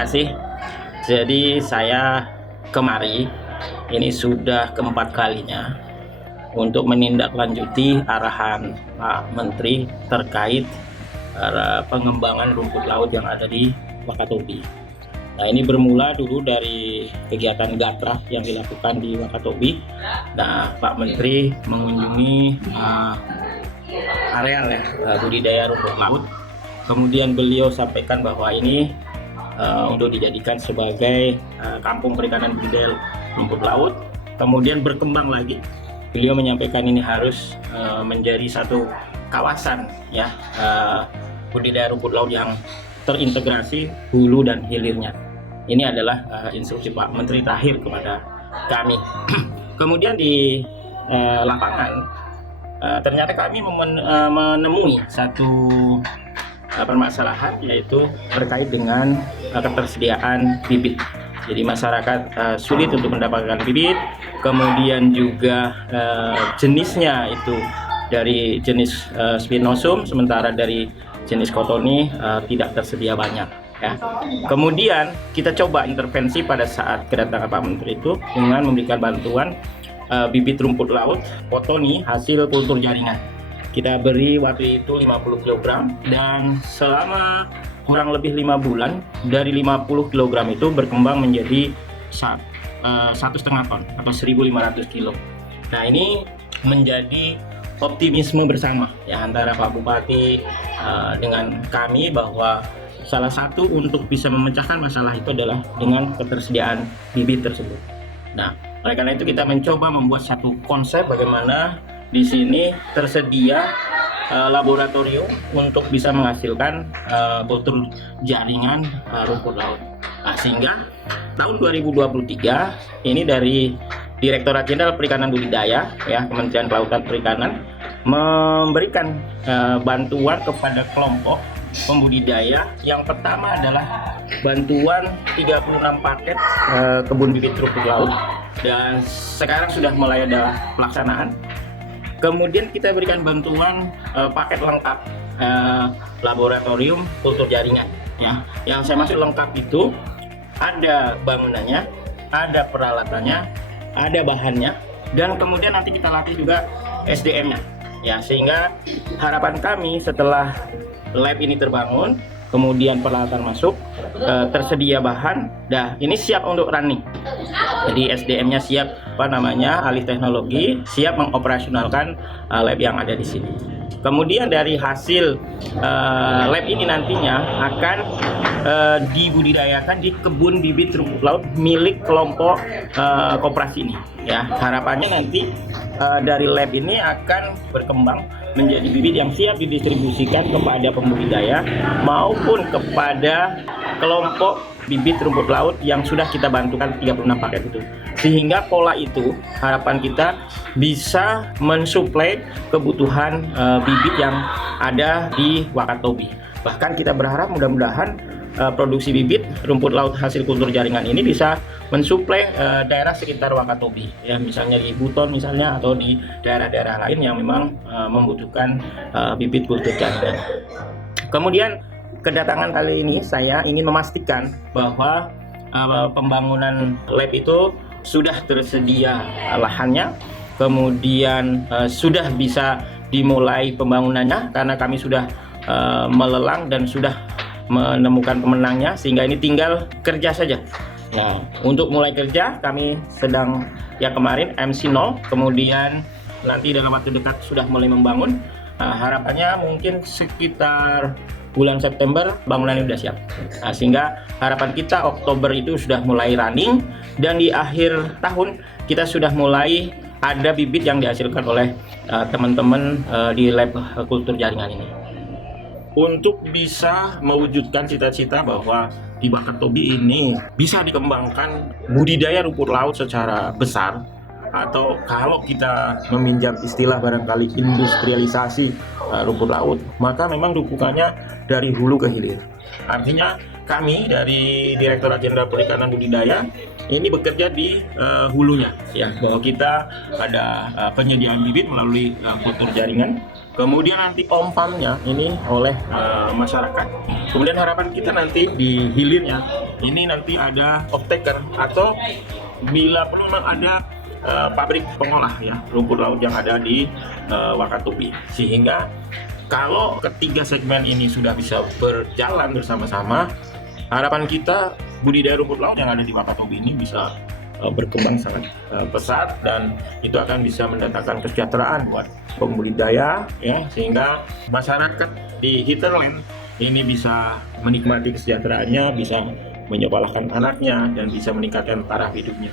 kasih. Jadi saya kemari ini sudah keempat kalinya untuk menindaklanjuti arahan Pak Menteri terkait pengembangan rumput laut yang ada di Wakatobi. Nah, ini bermula dulu dari kegiatan gatrah yang dilakukan di Wakatobi. Nah, Pak Menteri mengunjungi areal budidaya rumput laut. Kemudian beliau sampaikan bahwa ini untuk dijadikan sebagai kampung perikanan budidaya rumput laut. Kemudian berkembang lagi. Beliau menyampaikan ini harus menjadi satu kawasan budidaya rumput laut yang terintegrasi hulu dan hilirnya. Ini adalah instruksi Pak Menteri terakhir kepada kami. Kemudian di lapangan ternyata kami menemui satu permasalahan, yaitu terkait dengan ketersediaan bibit. Jadi masyarakat sulit untuk mendapatkan bibit, kemudian juga jenisnya itu dari jenis spinosum, sementara dari jenis kotoni tidak tersedia banyak. Ya. Kemudian kita coba intervensi pada saat kedatangan Pak Menteri itu dengan memberikan bantuan bibit rumput laut kotoni hasil kultur jaringan. Kita beri waktu itu 50 kg dan selama kurang lebih 5 bulan dari 50 kg itu berkembang menjadi 1,5 ton atau 1.500 kg. Nah, ini menjadi optimisme bersama ya antara Pak Bupati dengan kami bahwa salah satu untuk bisa memecahkan masalah itu adalah dengan ketersediaan bibit tersebut. Nah, oleh karena itu kita mencoba membuat satu konsep bagaimana di sini tersedia laboratorium untuk bisa menghasilkan kultur jaringan rumput laut. Nah, sehingga tahun 2023 ini dari Direktorat Jenderal Perikanan Budidaya ya Kementerian Kelautan Perikanan memberikan bantuan kepada kelompok pembudidaya. Yang pertama adalah bantuan 36 paket kebun bibit rumput laut dan sekarang sudah mulai ada pelaksanaan. Kemudian kita berikan bantuan paket lengkap laboratorium kultur jaringan ya. Yang saya maksud lengkap itu ada bangunannya, ada peralatannya, ada bahannya, dan kemudian nanti kita latih juga SDM-nya ya, sehingga harapan kami setelah lab ini terbangun, kemudian peralatan masuk, tersedia bahan, ini siap untuk running. Jadi SDM-nya siap, alih teknologi, siap mengoperasionalkan lab yang ada di sini. Kemudian dari hasil lab ini nantinya akan dibudidayakan di kebun bibit rumput laut milik kelompok koperasi ini. Ya, harapannya nanti dari lab ini akan berkembang menjadi bibit yang siap didistribusikan kepada pembudidaya maupun kepada kelompok bibit rumput laut yang sudah kita bantukan 36 paket itu. Sehingga pola itu harapan kita bisa mensuplai kebutuhan bibit yang ada di Wakatobi. Bahkan kita berharap mudah-mudahan produksi bibit rumput laut hasil kultur jaringan ini bisa mensuplai daerah sekitar Wakatobi ya, misalnya di Buton misalnya, atau di daerah-daerah lain yang memang membutuhkan bibit kultur jaringan. Kemudian kedatangan kali ini saya ingin memastikan bahwa pembangunan lab itu sudah tersedia lahannya, kemudian sudah bisa dimulai pembangunannya karena kami sudah melelang dan sudah menemukan pemenangnya, sehingga ini tinggal kerja saja. Nah, untuk mulai kerja kami sedang kemarin MC0, kemudian nanti dalam waktu dekat sudah mulai membangun. Harapannya mungkin sekitar bulan September bangunan ini sudah siap. Nah, sehingga harapan kita Oktober itu sudah mulai running, dan di akhir tahun kita sudah mulai ada bibit yang dihasilkan oleh teman-teman di lab kultur jaringan ini. Untuk bisa mewujudkan cita-cita bahwa di Wakatobi ini bisa dikembangkan budidaya rumput laut secara besar, atau kalau kita meminjam istilah barangkali industrialisasi rumput laut, maka memang dukungannya dari hulu ke hilir. Artinya kami dari Direktorat Jenderal Perikanan Budidaya ini bekerja di hulunya, ya, bahwa kita ada penyediaan bibit melalui kultur jaringan. Kemudian nanti ompamnya ini oleh masyarakat. Kemudian harapan kita nanti di hilirnya ini nanti ada off-taker, atau bila perlu memang ada pabrik pengolah ya rumput laut yang ada di Wakatobi. Sehingga kalau ketiga segmen ini sudah bisa berjalan bersama-sama, harapan kita budidaya rumput laut yang ada di Wakatobi ini bisa berkembang sangat pesat, dan itu akan bisa mendatangkan kesejahteraan buat pembudidaya ya, sehingga masyarakat di hinterland ini bisa menikmati kesejahteraannya, bisa menyekolahkan anaknya, dan bisa meningkatkan taraf hidupnya.